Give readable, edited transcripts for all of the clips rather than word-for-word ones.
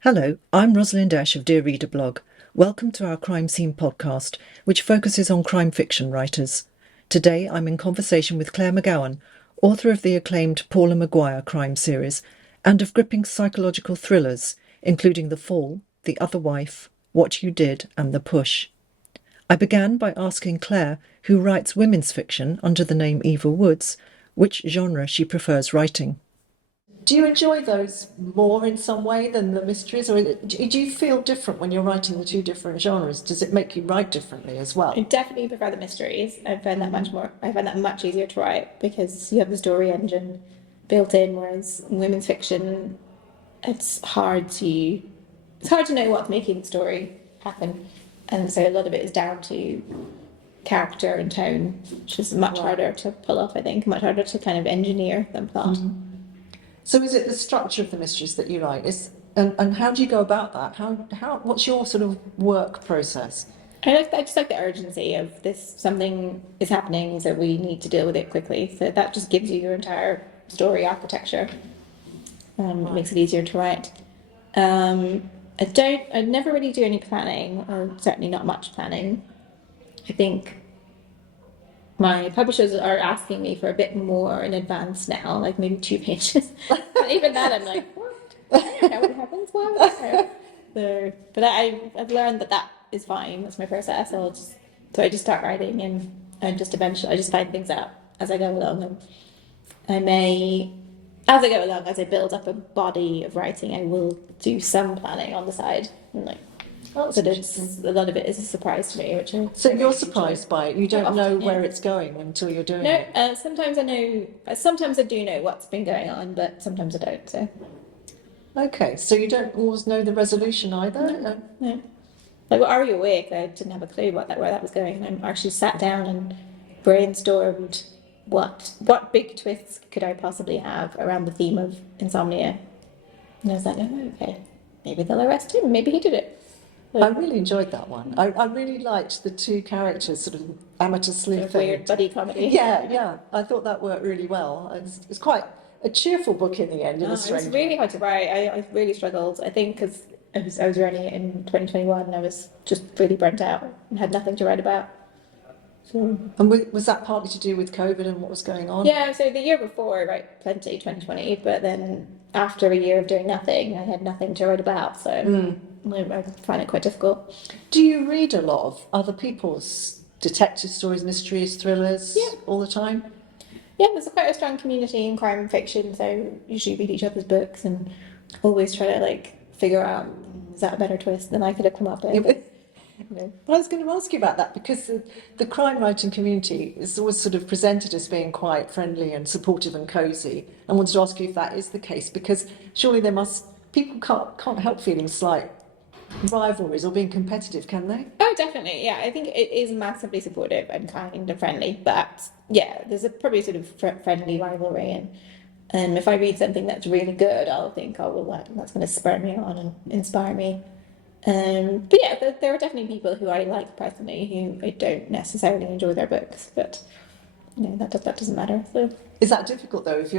Hello, I'm Rosalind Ash of dearreader.blog. Welcome to our crime scene podcast, which focuses on crime fiction writers. Today I'm in conversation with Claire McGowan, author of the acclaimed Paula Maguire crime series and of gripping psychological thrillers, including The Fall, The Other Wife, What You Did and The Push. I began by asking Claire, who writes women's fiction under the name Eva Woods, which genre she prefers writing. Do you enjoy those more in some way than the mysteries, or do you feel different when you're writing the two different genres? Does it make you write differently as well? I definitely prefer the mysteries. I find that I find that much easier to write because you have the story engine built in, whereas in women's fiction, it's hard to know what's making the story happen, and so a lot of it is down to character and tone, which is much harder to pull off. I think much harder to kind of engineer than plot. So is it the structure of the mysteries that you like? And how do you go about that? What's your sort of work process? I just like the urgency of this. Something is happening, so we need to deal with it quickly. So that just gives you your entire story architecture. It makes it easier to write. I never really do any planning, or certainly not much planning. I think my publishers are asking me for a bit more in advance now, like maybe 2 pages. But even that, I'm like, what? I don't know what happens. What? But I've learned that is fine. That's my process. So I just start writing, and just eventually I just find things out as I go along. And I may, as I go along, as I build up a body of writing, I will do some planning on the side. And like, That's but interesting. a lot of it is a surprise to me, which So you're surprised by it. You don't Often, know yeah. where it's going until you're doing No, it. sometimes I know. Sometimes I do know what's been going on, but sometimes I don't. So Okay, so you don't always know the resolution either. no. Like, what Are You Awake? I didn't have a clue where that was going. I actually sat down and brainstormed what big twists could I possibly have around the theme of insomnia. And I was like, oh, okay, maybe they'll arrest him. Maybe he did it. I really enjoyed that one. I really liked the two characters, sort of amateur Sort of sleuthing. weird buddy comedy. Yeah. I thought that worked really well. It's quite a cheerful book in the end, in a It was strange really way. hard to write. I really struggled. I think because I was writing it in 2021 and I was just really burnt out and had nothing to write about. So And was that partly to do with COVID and what was going on? yeah, so the year before I wrote plenty, 2020, but then after a year of doing nothing, I had nothing to write about. So I find it quite difficult. Do you read a lot of other people's detective stories, mysteries, thrillers Yeah. all the time? Yeah, there's quite a strong community in crime fiction, so usually read each other's books and always try to like figure out, is that a better twist than I could have come up with? Well, I was going to ask you about that because the crime writing community is always sort of presented as being quite friendly and supportive and cosy. I wanted to ask you if that is the case, because surely people can't help feeling slight rivalries or being competitive, can they? Oh, definitely. Yeah, I think it is massively supportive and kind and friendly. But yeah, there's probably sort of friendly rivalry. And if I read something that's really good, I'll think, oh, well, that's going to spur me on and inspire me. But yeah, there are definitely people who I like personally who I don't necessarily enjoy their books. But that doesn't matter. So Is that difficult though? If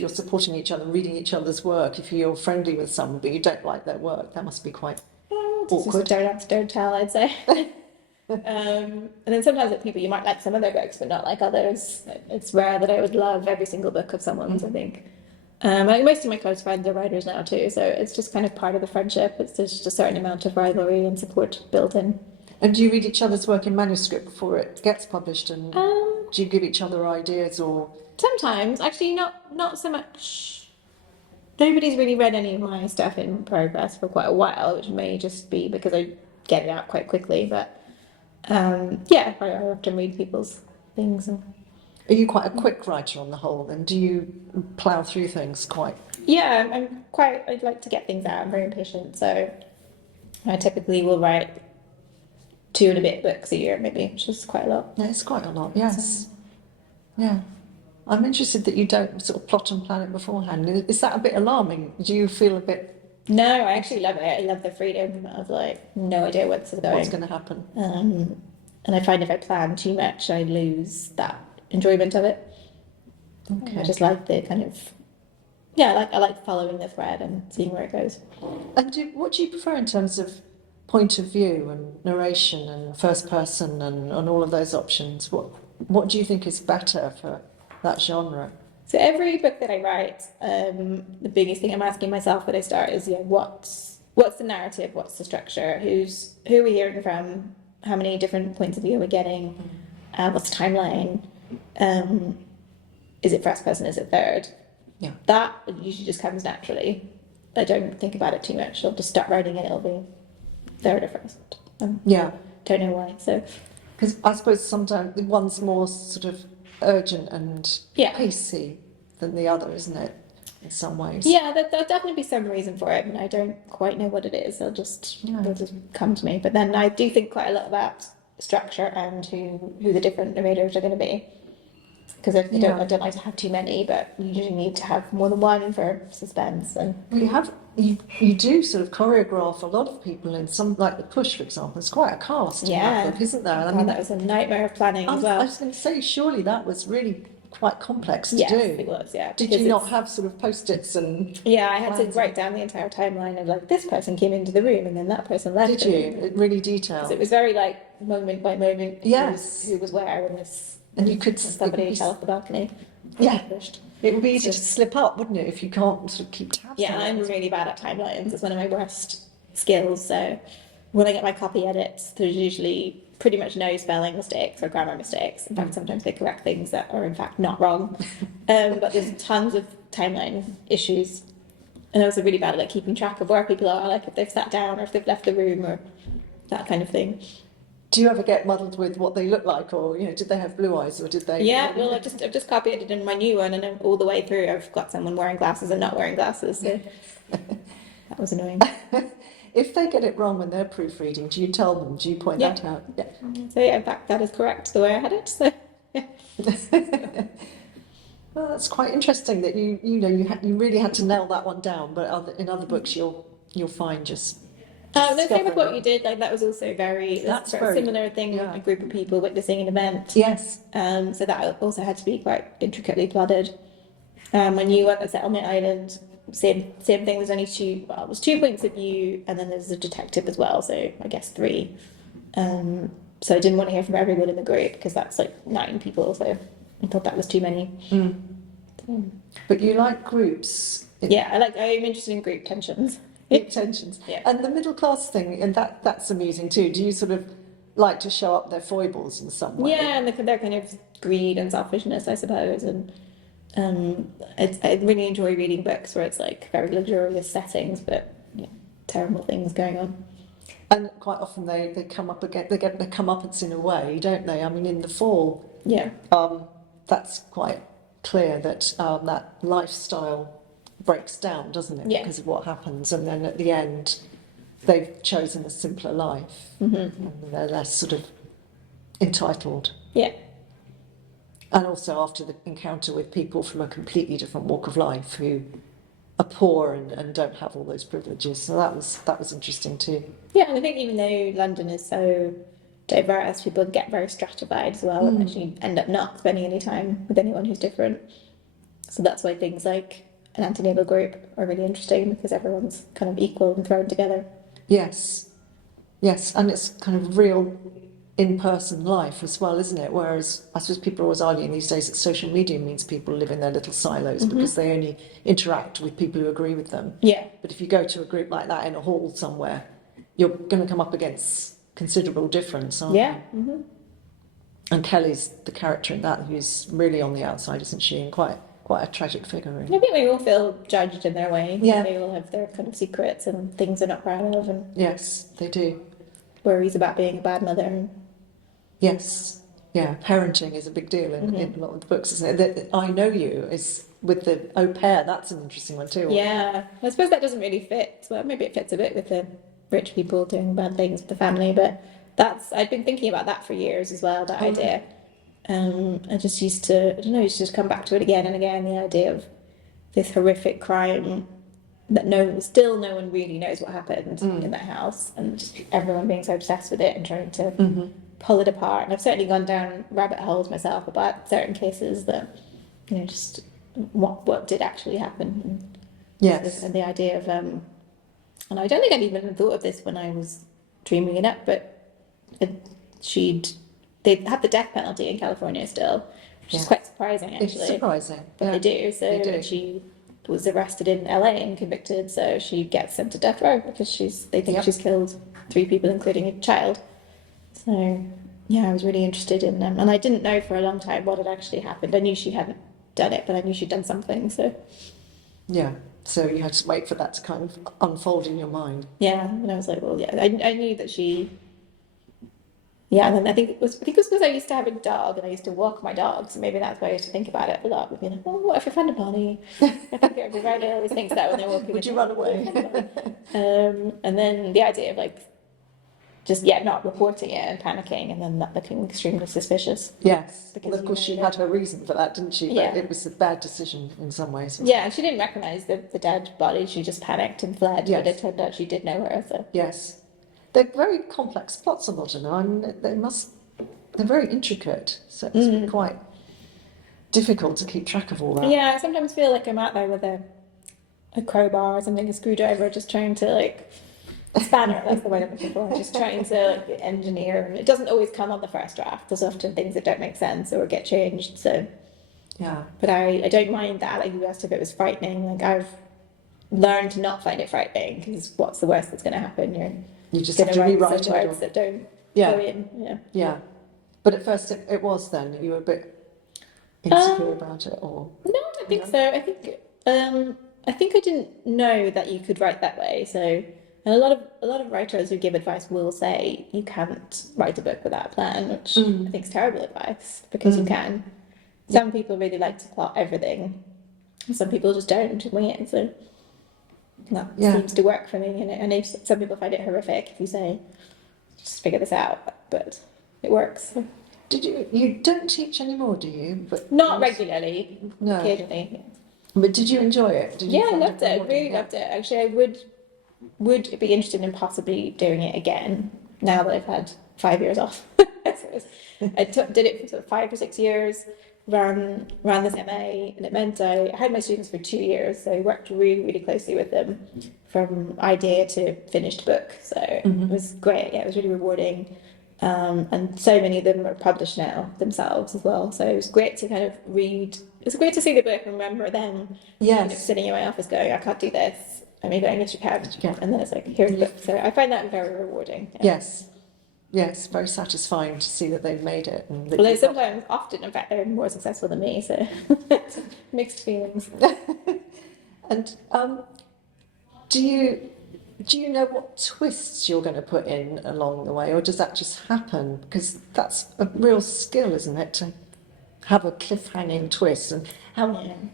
you're supporting each other, reading each other's work, if you're friendly with someone but you don't like their work, that must be quite awkward. don't tell, I'd say. And then sometimes with people you might like some of their books but not like others. It's rare that I would love every single book of someone's, I think. Like most of my close friends are writers now too, so it's just kind of part of the friendship. There's just a certain amount of rivalry and support built in. And do you read each other's work in manuscript before it gets published? And Um, do you give each other ideas or? Sometimes, actually, not so much. Nobody's really read any of my stuff in progress for quite a while, which may just be because I get it out quite quickly. But yeah, I often read people's things. Are you quite a quick writer on the whole? And do you plough through things quite? Yeah, I'd like to get things out. I'm very impatient, so I typically will write 2 and a bit books a year, maybe, which is quite a lot. Yeah, it's quite a lot. Yes. Yeah. I'm interested that you don't sort of plot and plan it beforehand. Is that a bit alarming? Do you feel a bit? No, I actually love it. I love the freedom of like no idea what's going. What's going to happen? And I find if I plan too much, I lose that enjoyment of it. Okay. I just like the kind of Yeah, I like following the thread and seeing where it goes. And what do you prefer in terms of point of view and narration and first person and all of those options? What do you think is better for that genre? So every book that I write, the biggest thing I'm asking myself when I start is, what's the narrative? What's the structure? Who are we hearing from? How many different points of view are we getting? What's the timeline? Is it first person? Is it third? Yeah. That usually just comes naturally. I don't think about it too much. I'll just start writing and it'll be third or first. Yeah. Don't know why. So, Because I suppose sometimes one's more sort of urgent and yeah. pacey than the other, isn't it? In some ways. Yeah, there'll definitely be some reason for it, and I don't quite know what it is. It'll just come to me. But then I do think quite a lot about structure and who the different narrators are going to be. Because I don't like to have too many, but you usually need to have more than one for suspense. And you do sort of choreograph a lot of people in some, like The Push, for example. It's quite a cast in that book, isn't there? And that was a nightmare of planning as well. I was going to say, surely that was really quite complex to do. Yes, it was, yeah. Did you not have sort of post-its and... Yeah, I had to write down the entire timeline of like, this person came into the room and then that person left. Did you? Really detailed? It was very like moment by moment. Yes. Who was where when this... And you could... Somebody fell off the balcony. Yeah. It would be easy to slip up, wouldn't it, if you can't sort of keep tabs on it. I'm really bad at timelines. It's one of my worst skills. So when I get my copy edits, there's usually pretty much no spelling mistakes or grammar mistakes. In fact, sometimes they correct things that are in fact not wrong. But there's tons of timeline issues. And I was really bad at like keeping track of where people are, like if they've sat down or if they've left the room or that kind of thing. Do you ever get muddled with what they look like, or did they have blue eyes, or did they? Yeah, well, I've just copy edited in my new one, and then all the way through, I've got someone wearing glasses and not wearing glasses. So that was annoying. If they get it wrong when they're proofreading, do you tell them? Do you point that out? Yeah. So yeah, in fact, that is correct the way I had it. So. Well, that's quite interesting that you really had to nail that one down. But in other books, you'll find just. Oh, no, same with what you did. Like that was also that's a similar thing. Yeah. A group of people witnessing an event. Yes. So that also had to be quite intricately plotted. When you went to Settlement Island, same thing. There's only two. Well, it was 2 points of view, and then there's a detective as well. So I guess 3. So I didn't want to hear from everyone in the group because that's like 9 people. So I thought that was too many. But you like groups. Yeah, I'm interested in group tensions. Tensions. Yeah. And the middle class thing, and that's amusing too. Do you sort of like to show up their foibles in some way? Yeah, and their kind of greed and selfishness, I suppose. And I really enjoy reading books where it's like very luxurious settings, but terrible things going on. And quite often they come up again. They get their comeuppance in a way, don't they? I mean, in The Fall, that's quite clear that that lifestyle breaks down, doesn't it? Yeah. Because of what happens, and then at the end, they've chosen a simpler life, and they're less sort of entitled. Yeah. And also after the encounter with people from a completely different walk of life who are poor and don't have all those privileges. So that was interesting too. Yeah, and I think even though London is so diverse, people get very stratified as well, and actually end up not spending any time with anyone who's different. So that's why things like an antenatal group are really interesting, because everyone's kind of equal and thrown together. Yes, and it's kind of real in-person life as well, isn't it? Whereas I suppose people are always arguing these days that social media means people live in their little silos because they only interact with people who agree with them. Yeah. But if you go to a group like that in a hall somewhere, you're going to come up against considerable difference, aren't you? Mm-hmm. And Kelly's the character in that who's really on the outside, isn't she? And quite a tragic figure, really. I think we all feel judged in their way. Yeah. They all have their kind of secrets and things they're not proud of, and yes, they do. Worries about being a bad mother. Yes, yeah. Parenting is a big deal in a lot of the books, isn't it? That I Know You is with the au pair. That's an interesting one too. Yeah, I suppose that doesn't really fit. Well, maybe it fits a bit with the rich people doing bad things with the family, but I've been thinking about that for years as well. That idea. I just used to, just come back to it again and again. The idea of this horrific crime that still no one really knows what happened in that house, and just everyone being so obsessed with it and trying to pull it apart. And I've certainly gone down rabbit holes myself about certain cases that, just what did actually happen. Yes. And the idea of and I don't think I'd even thought of this when I was dreaming it up, but they have the death penalty in California still, which is quite surprising actually. It's surprising, but they do. So they do. She was arrested in LA and convicted, so she gets sent to death row because they think she's killed 3 people, including a child. So yeah, I was really interested in them, and I didn't know for a long time what had actually happened. I knew she hadn't done it, but I knew she'd done something. So yeah, so you had to wait for that to kind of unfold in your mind. Yeah, and I was like, well, yeah, I knew that she. Yeah, and then I think it was because I used to have a dog and I used to walk my dog, so maybe that's why I used to think about it a lot. Would be like, well, what if I found a bunny? I think every writer always thinks that when they're walking. Would you run away? And then the idea of like just not reporting it and panicking and then that looking extremely suspicious. Yes, because well, of course she had her reason for that, didn't she? But yeah, it was a bad decision in some ways. Yeah, and she didn't recognise the dead body. She just panicked and fled. Yes. But it turned out she did know her. So yes. They're very complex plots, a lot of them. I mean, they're very intricate, so it's quite difficult to keep track of all that. Yeah, I sometimes feel like I'm out there with a crowbar or something, a screwdriver, just trying to like a spanner. That's the word I'm looking for. Just trying to like engineer, and it doesn't always come on the first draft. There's often things that don't make sense or get changed. So yeah, but I don't mind that. Like you asked if it was frightening. Like I've learned to not find it frightening because what's the worst that's going to happen? You just have to rewrite some words that don't go in. Yeah. But at first it was then you were a bit insecure about it, or no, I don't think so. I think I didn't know that you could write that way. So, and a lot of writers who give advice will say you can't write a book without a plan, which I think is terrible advice because you can. Some people really like to plot everything. Some people just don't wing it. So that seems to work for me. And I know some people find it horrific if you say, just figure this out, but it works. You don't teach anymore, do you? But not regularly, occasionally. But did you enjoy it? I loved it. I really loved it. Actually, I would be interested in possibly doing it again now that I've had 5 years off. I did it for sort of 5 or 6 years. Ran this MA, and it meant I had my students for 2 years, so I worked really, really closely with them from idea to finished book. So it was great. Yeah, it was really rewarding. And so many of them are published now themselves as well. So it was great to kind of read. It was great to see the book and remember them sitting in my office going, I can't do this. I mean, yes, you can. And then it's like, here's the book. So I find that very rewarding. Yeah. Yes, very satisfying to see that they've made it. And well, often, in fact, they're more successful than me, so mixed feelings. And do you know what twists you're going to put in along the way, or does that just happen? Because that's a real skill, isn't it, to have a cliffhanging twist? And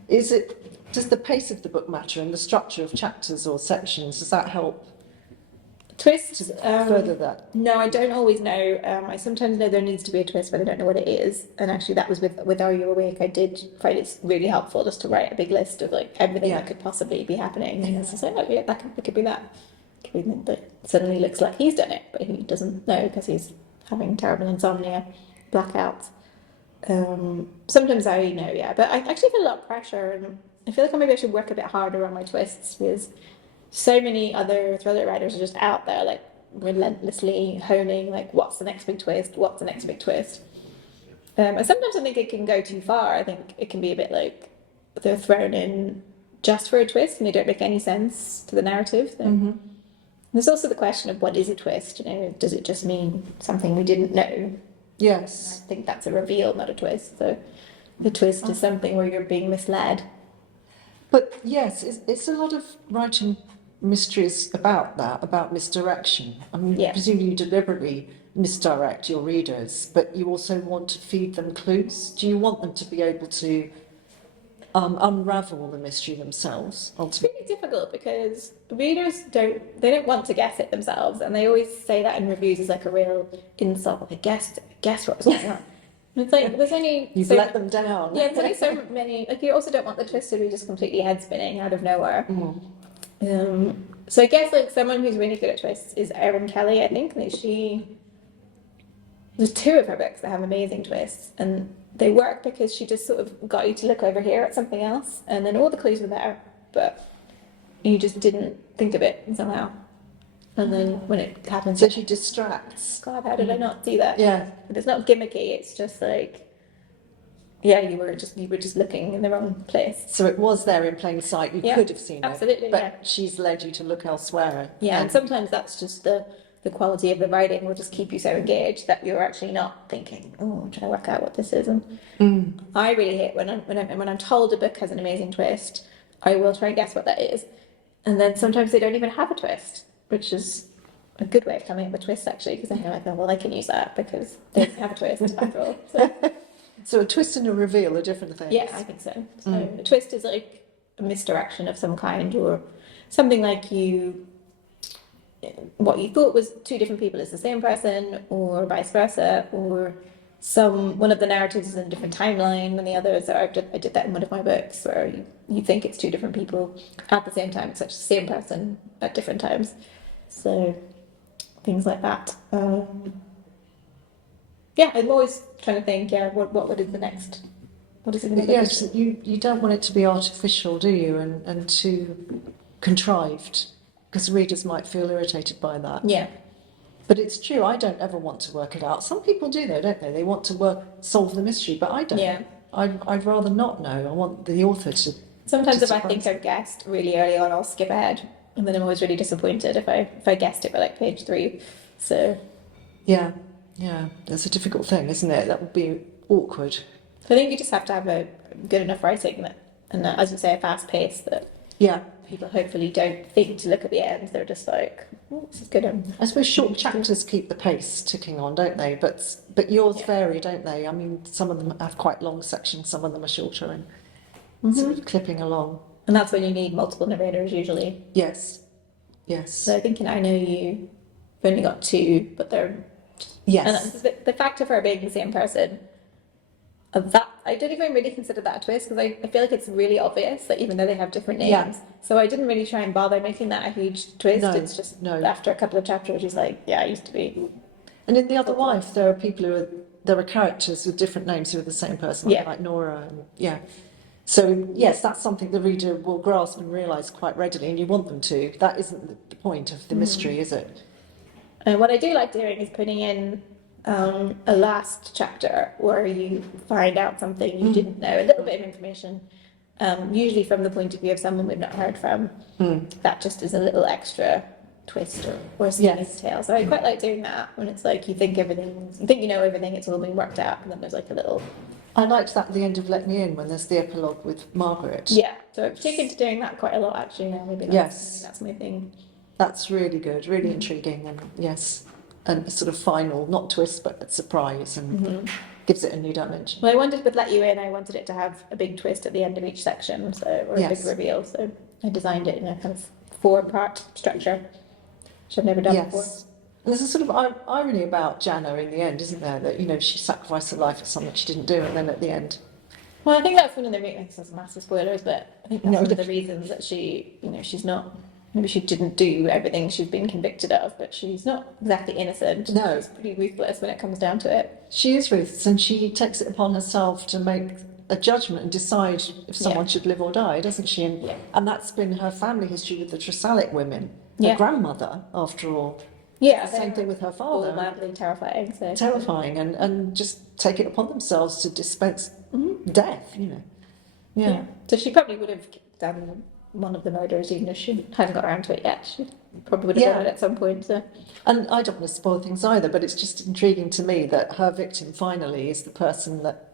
does the pace of the book matter, and the structure of chapters or sections, does that help? Twists further that? No, I don't always know. I sometimes know there needs to be a twist, but I don't know what it is. And actually, that was with Are You Awake? I did find it's really helpful just to write a big list of like everything that could possibly be happening. And it's just like, it could be that. But suddenly looks like he's done it, but he doesn't know because he's having terrible insomnia, blackouts. Sometimes I know, but I actually feel a lot of pressure, and I feel like maybe I should work a bit harder on my twists because so many other thriller writers are just out there like relentlessly honing like what's the next big twist. And sometimes I think it can go too far. I think it can be a bit like they're thrown in just for a twist and they don't make any sense to the narrative. So. There's also the question of what is a twist. Does it just mean something we didn't know? Yes. I think that's a reveal, not a twist. So the twist is something where you're being misled. But yes, it's a lot of writing mysteries about that, about misdirection. I mean, presumably you deliberately misdirect your readers, but you also want to feed them clues. Do you want them to be able to unravel the mystery themselves? Ultimately? It's really difficult because readers don't want to guess it themselves, and they always say that in reviews as like a real insult. They guess what was going on. And it's like there's only you've let them down. Yeah, there's only so many. Like you also don't want the twist to be just completely head spinning out of nowhere. So I guess like someone who's really good at twists is Erin Kelly. I think that there's 2 of her books that have amazing twists, and they work because she just sort of got you to look over here at something else, and then all the clues were there, but you just didn't think of it somehow. And then when it happens, So she distracts. God, how did I not see that? Yeah. But it's not gimmicky. It's just like, yeah, you were just looking in the wrong place. So it was there in plain sight. You Yeah, could have seen absolutely, it, but yeah. she's led you to look elsewhere. Yeah, and sometimes that's just the quality of the writing will just keep you so engaged that you're actually not thinking, oh, I'm trying to work out what this is. And I really hate when I'm told a book has an amazing twist, I will try and guess what that is, and then sometimes they don't even have a twist, which is a good way of coming up with twists actually, because then you're like, oh, well, I can use that because they don't have a twist after all. So a twist and a reveal are different things. Yeah, I think so. So a twist is like a misdirection of some kind, or something like what you thought was two different people is the same person, or vice versa, or one of the narratives is in a different timeline than the others. So I did that in one of my books, where you think it's two different people at the same time, it's actually the same person at different times. So things like that. Yeah, I'm always trying to think, what is the next? What is it going to be? Yes, you don't want it to be artificial, do you? And too contrived, because readers might feel irritated by that. Yeah. But it's true, I don't ever want to work it out. Some people do though, don't they? They want to solve the mystery, but I don't. Yeah. I'd rather not know. I want the author to. Sometimes if I think I've guessed really early on, I'll skip ahead, and then I'm always really disappointed if I guessed it by like page 3. So. Yeah, that's a difficult thing, isn't it? That would be awkward. So I think you just have to have a good enough writing and as you say, a fast pace that. Yeah. People hopefully don't think to look at the end. They're just like, oh, this is good. I suppose short chapters keep the pace ticking on, don't they? But yours vary, don't they? I mean, some of them have quite long sections, some of them are shorter and sort of clipping along. And that's when you need multiple narrators usually. Yes. So I think in I Know You've only got 2, but they're. Yes. And the fact of her being the same person, that I don't even really consider that a twist, because I feel like it's really obvious that even though they have different names. Yeah. So I didn't really try and bother making that a huge twist. No, it's just after a couple of chapters, she's like, yeah, I used to be. And in The Other Wife, there are characters with different names who are the same person, like Nora. And, So yes, that's something the reader will grasp and realise quite readily, and you want them to. That isn't the point of the mystery, is it? And what I do like doing is putting in a last chapter where you find out something you didn't know, a little bit of information, usually from the point of view of someone we've not heard from. That just is a little extra twist or spin of detail. So I quite like doing that when it's like you think you know everything, it's all been worked out, and then there's like a little. I liked that at the end of Let Me In when there's the epilogue with Margaret. Yeah, so I've taken to doing that quite a lot actually now. Maybe that's my thing. That's really good, really intriguing, and and a sort of final, not twist, but a surprise, and gives it a new dimension. Well, I wanted with Let You In, I wanted it to have a big twist at the end of each section, or a big reveal. So I designed it in a kind of 4-part structure, which I've never done before. And there's a sort of irony about Jana in the end, isn't there? That she sacrificed her life for something she didn't do, and then at the end. Well, I think that's one of the reasons. That's massive spoilers, but I think that's one of the reasons that she's not. Maybe she didn't do everything she's been convicted of, but she's not exactly innocent. No. She's pretty ruthless when it comes down to it. She is ruthless, and she takes it upon herself to make a judgment and decide if someone should live or die, doesn't she? And that's been her family history with the Tresalic women. Her grandmother, after all. Yeah. Same thing with her father. All madly terrifying. So. Terrifying, and just take it upon themselves to dispense death, Yeah. So she probably would have done one of the murders, even if she hadn't got around to it yet. She probably would have done it at some point. So. And I don't want to spoil things either, but it's just intriguing to me that her victim finally is the person that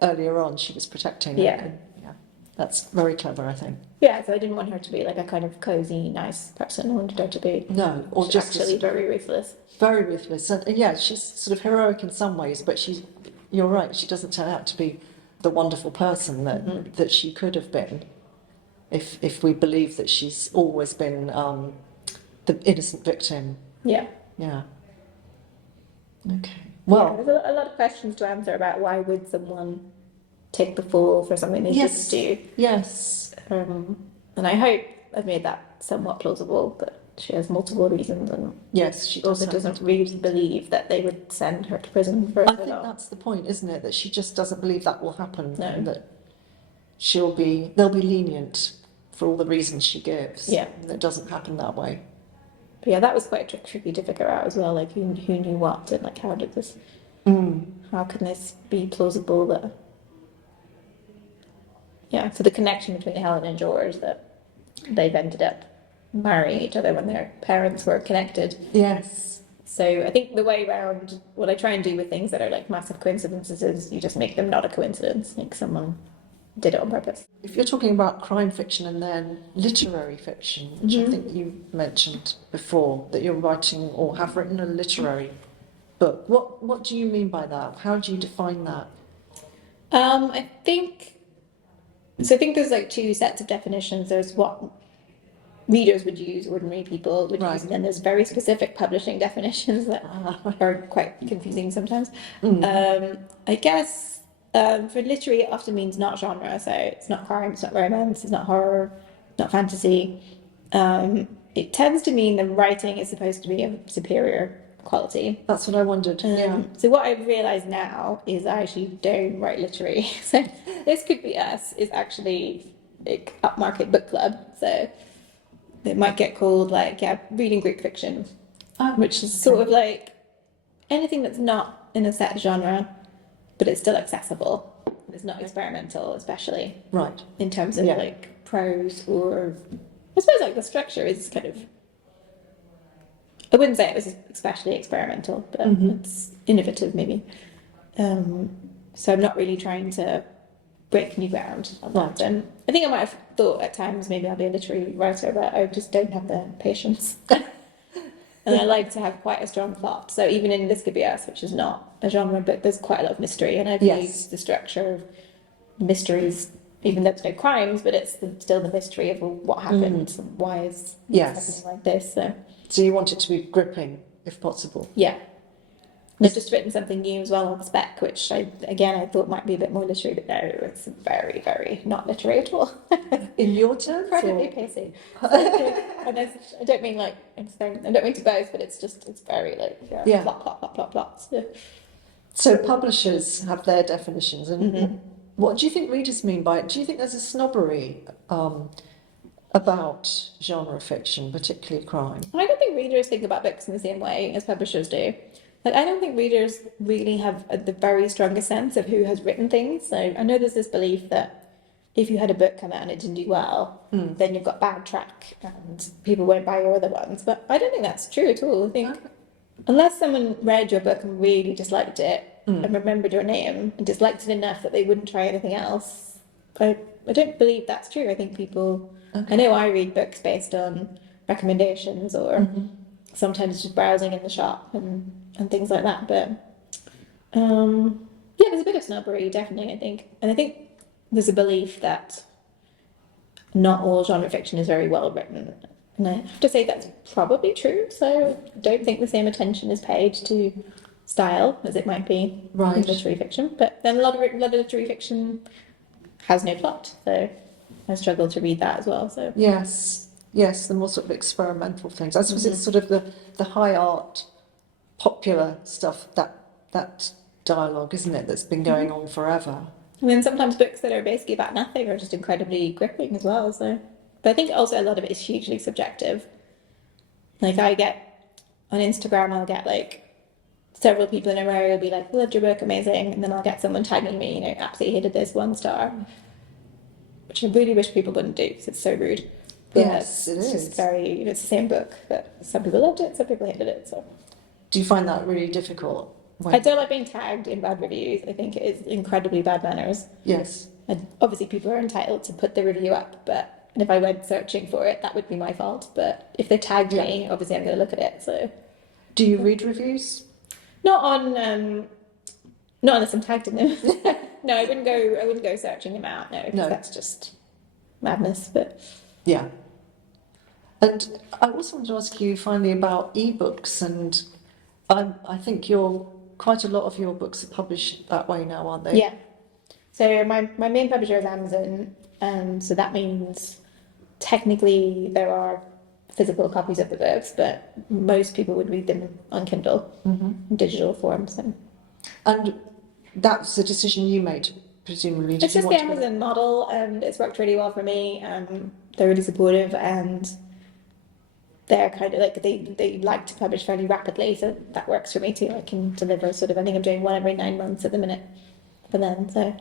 earlier on she was protecting. Yeah. That's very clever, I think. Yeah, so I didn't want her to be like a kind of cosy, nice person. I wanted her to be or just actually very ruthless. Very ruthless. And she's sort of heroic in some ways, but you're right, she doesn't turn out to be the wonderful person that she could have been. If we believe that she's always been the innocent victim. Yeah. Okay. Well, there's a lot of questions to answer about why would someone take the fall for something they didn't do. Yes. And I hope I've made that somewhat plausible, but she has multiple reasons, and Yes, she does also have doesn't multiple really reasons. believe that they would send her to prison for I so think long. that's the point, isn't it? That she just doesn't believe that will happen, No. and that they'll be lenient for all the reasons she gives. Yeah. And it doesn't happen that way. But yeah, that was quite tricky to figure out as well. Like who knew what, and like how did this? How can this be plausible that? Yeah, so the connection between Helen and George, that they've ended up marrying each other when their parents were connected. Yes. So I think the way around, what I try and do with things that are like massive coincidences is you just make them not a coincidence, like someone did it on purpose. If you're talking about crime fiction and then literary fiction, which I think you mentioned before, that you're writing or have written a literary book, what do you mean by that? How do you define that? I think there's like two sets of definitions. There's what readers would use, ordinary people would use, and then there's very specific publishing definitions that are quite confusing sometimes. I guess for literary it often means not genre, so it's not crime, it's not romance, it's not horror, not fantasy. It tends to mean the writing is supposed to be of superior quality. That's what I wondered. So what I've realised now is I actually don't write literary. So This Could Be Us is actually like upmarket book club. So it might get called like reading group fiction, which is sort of like anything that's not in a set genre, but it's still accessible. It's not experimental, especially Right. in terms of like prose, or I suppose like the structure is kind of. I wouldn't say it was especially experimental, but it's innovative maybe. So I'm not really trying to break new ground on that. And I think I might have thought at times maybe I'll be a literary writer, but I just don't have the patience. And I like to have quite a strong plot. So even in This Could Be Us, which is not a genre, but there's quite a lot of mystery, and I've used the structure of mysteries, even though there's no crimes, but it's still the mystery of what happened, and why is it happening like this. So you want it to be gripping, if possible. Yeah. And I've just written something new as well on spec, which I thought might be a bit more literary, but no, it's very, very not literary at all. In your terms? Incredibly pacey. And I don't mean like, I don't mean to boast, but it's very like, plot. So publishers have their definitions, and what do you think readers mean by it? Do you think there's a snobbery about genre fiction, particularly crime? I don't think readers think about books in the same way as publishers do. Like, I don't think readers really have the very strongest sense of who has written things. So I know there's this belief that if you had a book come out and it didn't do well, then you've got bad track and people won't buy your other ones. But I don't think that's true at all. I think unless someone read your book and really disliked it and remembered your name and disliked it enough that they wouldn't try anything else, I don't believe that's true. I think people... I know I read books based on recommendations or sometimes just browsing in the shop and things like that. But there's a bit of snobbery, definitely, I think. And I think there's a belief that not all genre fiction is very well written. And I have to say that's probably true. So I don't think the same attention is paid to style as it might be in literary fiction. But then a lot of literary fiction has no plot. So I struggle to read that as well. So yes, the more sort of experimental things. I suppose it's sort of the high art, popular stuff, that dialogue, isn't it, that's been going on forever. And then sometimes books that are basically about nothing are just incredibly gripping as well. So, but I think also a lot of it is hugely subjective. Like I get on Instagram, I'll get like several people in a row will be like, "Loved your book, amazing," and then I'll get someone tagging me, absolutely hated this, 1 star. Which I really wish people wouldn't do because it's so rude. But yes, it is. It's just very, it's the same book, but some people loved it, some people hated it. So, do you find that really difficult? I don't like being tagged in bad reviews. I think it is incredibly bad manners. Yes. And obviously, people are entitled to put the review up, but if I went searching for it, that would be my fault. But if they tagged me, obviously, I'm going to look at it. So, do you read reviews? Not unless I'm tagged in them. No, I wouldn't go searching them out. No, that's just madness. But yeah. And I also want to ask you finally about ebooks, and I think quite a lot of your books are published that way now, aren't they? Yeah. So my main publisher is Amazon, so that means technically there are physical copies of the books, but most people would read them on Kindle, in digital form. So And that's a decision you made, presumably. it's just the Amazon model, and it's worked really well for me. They're really supportive, and they're kind of like they like to publish fairly rapidly, so that works for me too. I can deliver sort of, I think I'm doing one every 9 months at the minute for them, so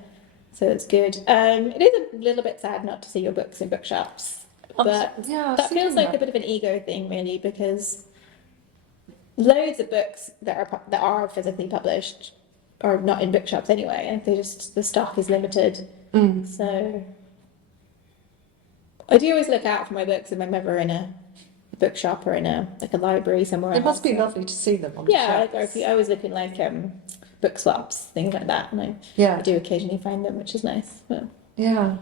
it's good. It is a little bit sad not to see your books in bookshops, but that feels like a bit of an ego thing, really, because loads of books that are physically published are not in bookshops anyway, and the stock is limited. So I do always look out for my books if I'm ever in a bookshop or in a library somewhere. It must be lovely to see them on the shelves. I always look in book swaps, things like that, and I do occasionally find them, which is nice. But. Yeah.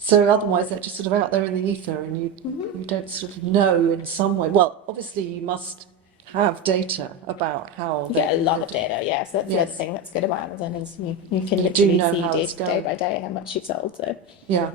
So otherwise they're just sort of out there in the ether, and you don't sort of know in some way. Well, obviously you must have data about how. Yeah, a lot of data. Yeah, so that's the other thing that's good about Amazon is you can literally see day by day how much you've sold. So yeah.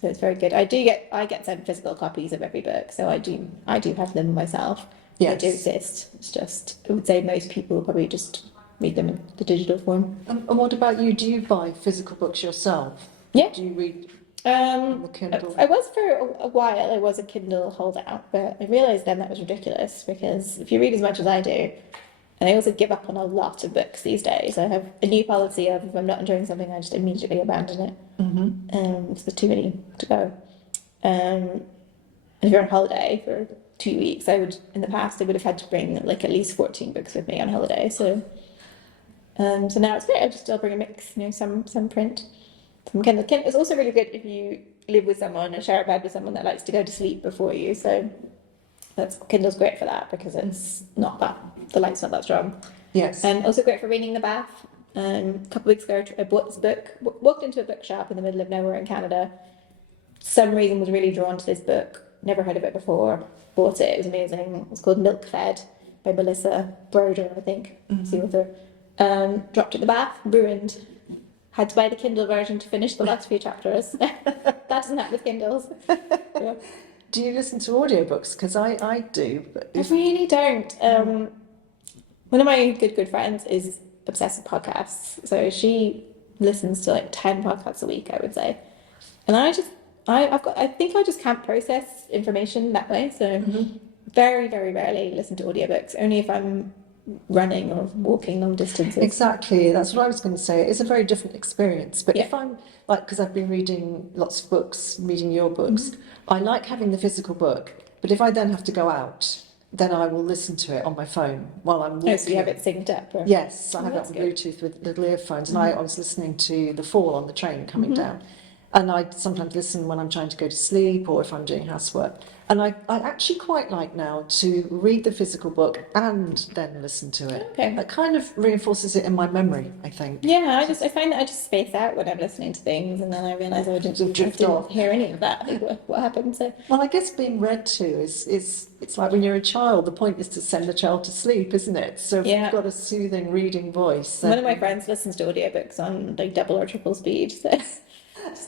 So it's very good. I get sent physical copies of every book, so I do have them myself. Yes. They do exist. It's just, I would say most people probably just read them in the digital form. And what about you? Do you buy physical books yourself? Yeah. Do you read the Kindle? I was for a while. I was a Kindle holdout, but I realised then that was ridiculous, because if you read as much as I do, and I also give up on a lot of books these days. I have a new policy of, if I'm not enjoying something, I just immediately abandon it. There's too many to go. And if you're on holiday for 2 weeks, in the past I would have had to bring like at least 14 books with me on holiday. So now it's great. I just still bring a mix, some print, some Kindle. It's also really good if you live with someone or share a bed with someone that likes to go to sleep before you. So Kindle's great for that, because it's not that, the light's not that strong. Yes. And also great for reading in the bath. A couple of weeks ago, I bought this book, walked into a bookshop in the middle of nowhere in Canada. Some reason was really drawn to this book. Never heard of it before. Bought it. It was amazing. It's called Milk Fed by Melissa Broder, I think. It's the author. Dropped it in the bath, ruined. Had to buy the Kindle version to finish the last few chapters. That doesn't happen with Kindles. Yeah. Do you listen to audiobooks? Because I do. But I really don't. One of my good friends is obsessed with podcasts, so she listens to like 10 podcasts a week, I would say. And I think I just can't process information that way. So very, very rarely listen to audiobooks. Only if I'm running or walking long distances. Exactly, that's what I was going to say. It's a very different experience. But if I'm because I've been reading lots of books, reading your books, I like having the physical book. But if I then have to go out, then I will listen to it on my phone while I'm walking. Oh, so you have it synced up? Or? Yes, I have it on Bluetooth with little earphones, and I was listening to The Fall on the train coming down. And I sometimes listen when I'm trying to go to sleep or if I'm doing housework. And I actually quite like now to read the physical book and then listen to it. Okay. That kind of reinforces it in my memory, I think. Yeah, I find that I just space out when I'm listening to things, and then I realise I didn't hear any of that. Like, what happened? So. Well, I guess being read to is it's like when you're a child. The point is to send the child to sleep, isn't it? So if you've got a soothing reading voice. One of my friends listens to audiobooks on like double or triple speed. So.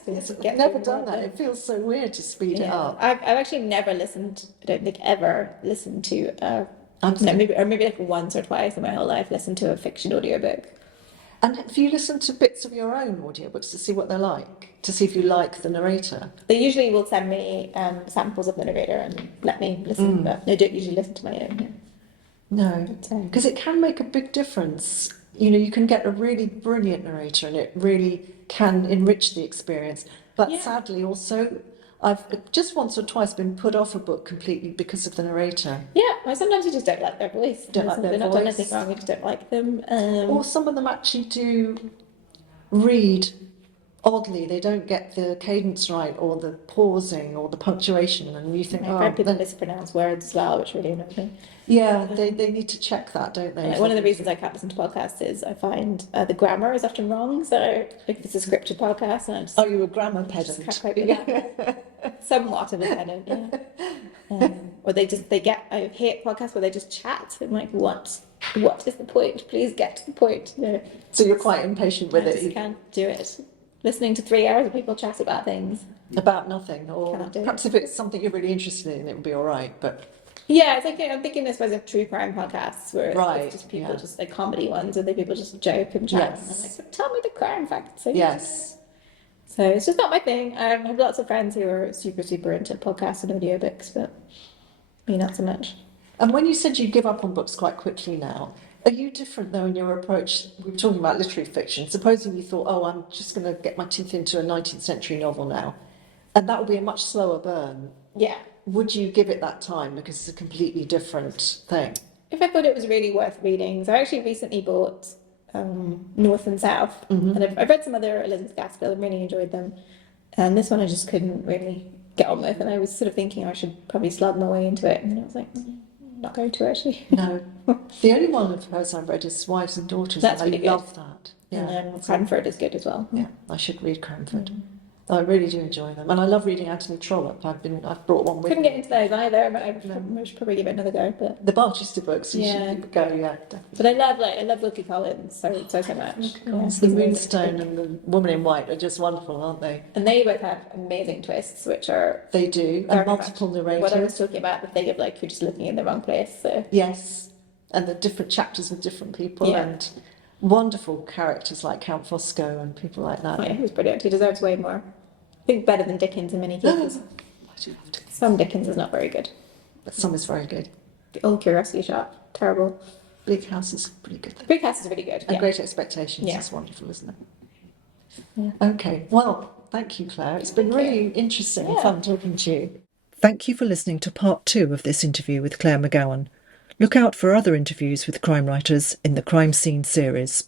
Yes, I've never done that. It feels so weird to speed it up. I've actually never listened. I don't think ever listened to. Maybe like once or twice in my whole life listened to a fiction audiobook. And have you listened to bits of your own audiobooks to see what they're like? To see if you like the narrator? They usually will send me samples of the narrator and let me listen, but I don't usually listen to my own. No, because it can make a big difference. You can get a really brilliant narrator and it really can enrich the experience. But sadly also, I've just once or twice been put off a book completely because of the narrator. Yeah, well, sometimes you just don't like their voice. They're not done anything wrong, you just don't like them. Or some of them actually do read oddly. They don't get the cadence right or the pausing or the punctuation, and you think, I've heard people mispronounce words as well, which really annoys me. Yeah, they need to check that, don't they? One of the reasons I can't listen to podcasts is I find the grammar is often wrong. So if it's a scripted podcast, and I just you're a grammar pedant. Can't quite do that. Somewhat of a pedant, yeah. Or I hate podcasts where they just chat. I'm like, what is the point? Please get to the point. No. So you're quite impatient with I just can't do it. Listening to 3 hours of people chat about things. About nothing, or Cannot do it. perhaps if it's something you're really interested in, it would be all right. But Yeah, it's like I'm thinking this was a true crime podcasts where Right, it's just people yeah. just like comedy ones where they people just joke and chat. Yes. And I'm like, so tell me the crime facts. So yes, So it's just not my thing. I have lots of friends who are super, super into podcasts and audiobooks, but me not so much. and when you said you give up on books quite quickly now, are you different though in your approach? We were talking about literary fiction. Supposing you thought, oh, I'm just going to get my teeth into a 19th century novel now, and that would be a much slower burn. Yeah. Would you give it that time because it's a completely different thing? If I thought it was really worth reading. So I actually recently bought North and South, and I've read some other Elizabeth Gaskell and really enjoyed them. And this one I just couldn't really get on with, and I was sort of thinking I should probably slug my way into it, and then I was like, not going to actually. No. The only one of hers I've read is Wives and Daughters. That's and really I good. love that. And then Cranford is good as well. Yeah, I should read Cranford. I really do enjoy them, and I love reading Anthony Trollope. I've brought one with Couldn't me. get into those either, but I should probably give it another go. But The Barchester books. You Yeah. should go. Yeah, definitely. but I love Wilkie Collins so much. Yeah, It's the he's amazing. Moonstone and the Woman in White are just wonderful, aren't they? And they both have amazing twists, which are They do, very and multiple much what I narrators. was talking about, the thing of like you're just looking in the wrong place. So Yes, and the different chapters with different people Yeah. and wonderful characters like Count Fosco and people like that. yeah, he was brilliant. He deserves way more. I think better than Dickens in many cases. I do love it. Some Dickens is not very good. But some is very good. The Old Curiosity Shop, terrible. Bleak House is pretty good. Big House is really good. And Yeah. Great Expectations Yeah. is wonderful, isn't it? Yeah. Okay, well, thank you, Claire. It's been really interesting and Yeah. fun talking to you. Thank you for listening to part 2 of this interview with Claire McGowan. Look out for other interviews with crime writers in the Crime Scene series.